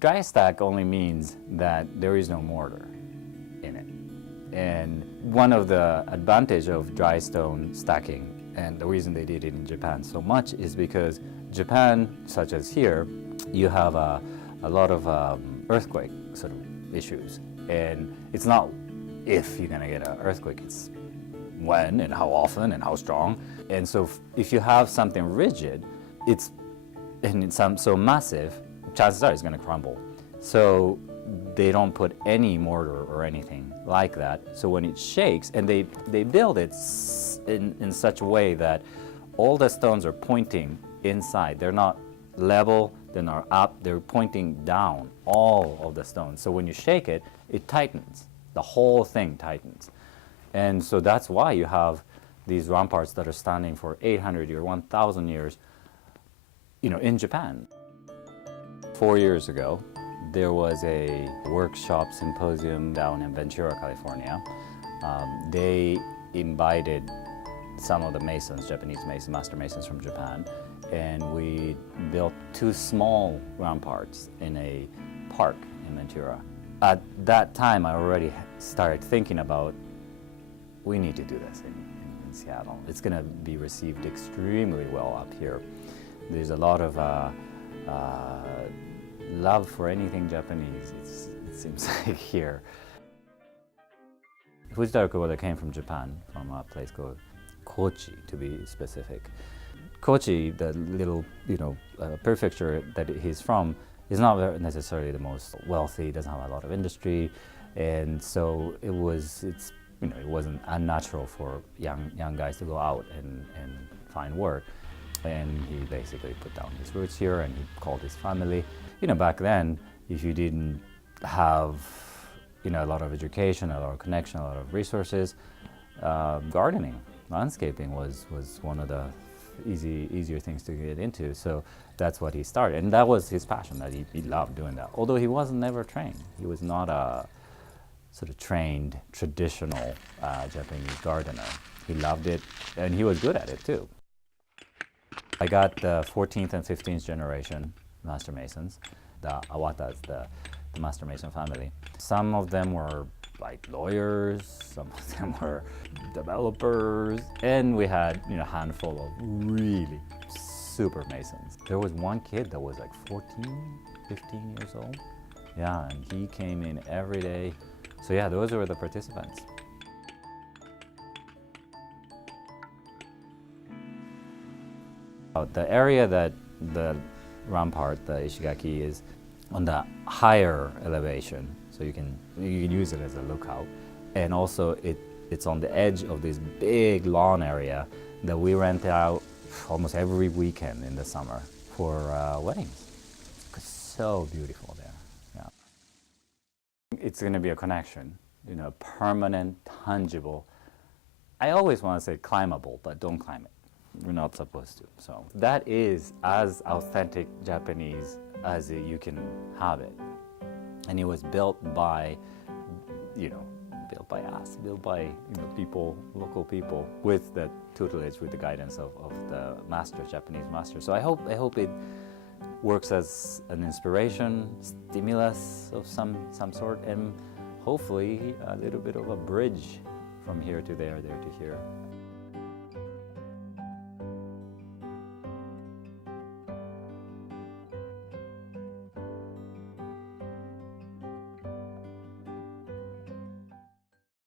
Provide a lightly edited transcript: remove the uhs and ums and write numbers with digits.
Dry stack only means that there is no mortar in it. And one of the advantages of dry stone stacking, and the reason they did it in Japan so much, is because Japan, such as here, you have a lot of earthquake sort of issues. And it's not if you're going to get an earthquake, it's when and how often and how strong. And so if you have something rigid, it's so massive, chances are it's going to crumble. So they don't put any mortar or anything like that. So when it shakes, and they build it in such a way that all the stones are pointing inside. They're not level, they're not up, they're pointing down, all of the stones. So when you shake it, it tightens. The whole thing tightens. And so that's why you have these ramparts that are standing for 800 years, 1,000 years, in Japan. 4 years ago, there was a workshop symposium down in Ventura, California. They invited some of the masons, Japanese masons, master masons from Japan, and we built 2 small ramparts in a park in Ventura. At that time, I already started thinking about, we need to do this in Seattle. It's going to be received extremely well up here. There's a lot of love for anything Japanese, it seems like here. Kentaro Kojima came from Japan, from a place called Kochi, to be specific. Kochi, the little prefecture that he's from, is not necessarily the most wealthy, doesn't have a lot of industry, and so it wasn't unnatural for young guys to go out and find work. And he basically put down his roots here, and he called his family. Back then, if you didn't have a lot of education, a lot of connection, a lot of resources, gardening, landscaping was one of the easier things to get into. So that's what he started, and that was his passion. That he loved doing that. Although he was never trained, he was not a sort of trained traditional Japanese gardener. He loved it, and he was good at it too. I got the 14th and 15th generation Master Masons, the Awatas, the Master Mason family. Some of them were like lawyers, some of them were developers, and we had a handful of really super Masons. There was one kid that was like 14, 15 years old. Yeah, and he came in every day. So yeah, those were the participants. The area that the rampart, the Ishigaki, is on the higher elevation, so you can use it as a lookout. And also it's on the edge of this big lawn area that we rent out almost every weekend in the summer for weddings. It's so beautiful there. Yeah. It's going to be a connection, permanent, tangible. I always want to say climbable, but don't climb it. We're not supposed to. So that is as authentic Japanese as you can have it. And it was built by, built by us, built by people, local people, with the tutelage, with the guidance of the master, Japanese master. So I hope it works as an inspiration, stimulus of some sort, and hopefully a little bit of a bridge from here to there, there to here.